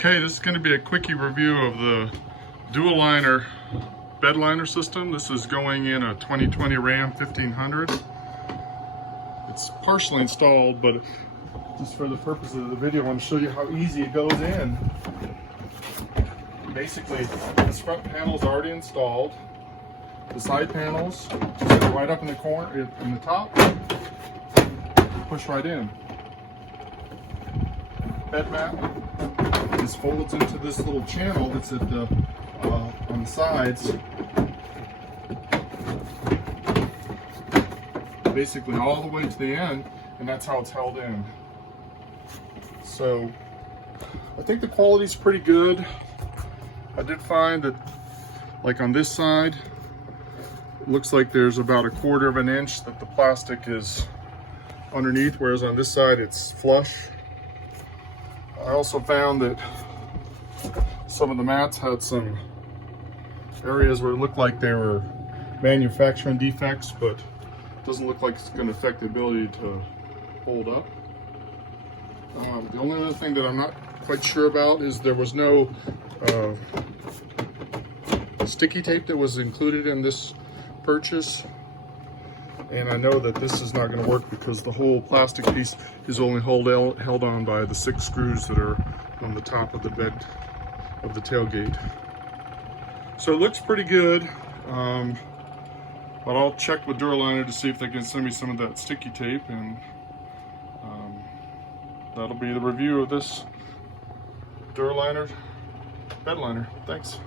Okay, this is going to be a quickie review of the DualLiner bed liner system. This is going in a 2020 Ram 1500. It's partially installed, but just for the purpose of the video, I want to show you how easy it goes in. Basically, this front panel is already installed. The side panels just go right up in the corner, in the top, push right in. Bed mat just folds into this little channel that's at the on the sides, basically all the way to the end, and that's how it's held in. So I think the quality's pretty good. I did find that, like on this side, it looks like there's about 1/4 of an inch that the plastic is underneath, whereas on this side it's flush. I also found that some of the mats had some areas where it looked like they were manufacturing defects, but it doesn't look like it's going to affect the ability to hold up. The only other thing that I'm not quite sure about is there was no sticky tape that was included in this purchase. And I know that this is not going to work because the whole plastic piece is only held on by the 6 screws that are on the top of the bed of the tailgate. So it looks pretty good, but I'll check with DualLiner to see if they can send me some of that sticky tape, and that'll be the review of this DualLiner bed liner. Thanks.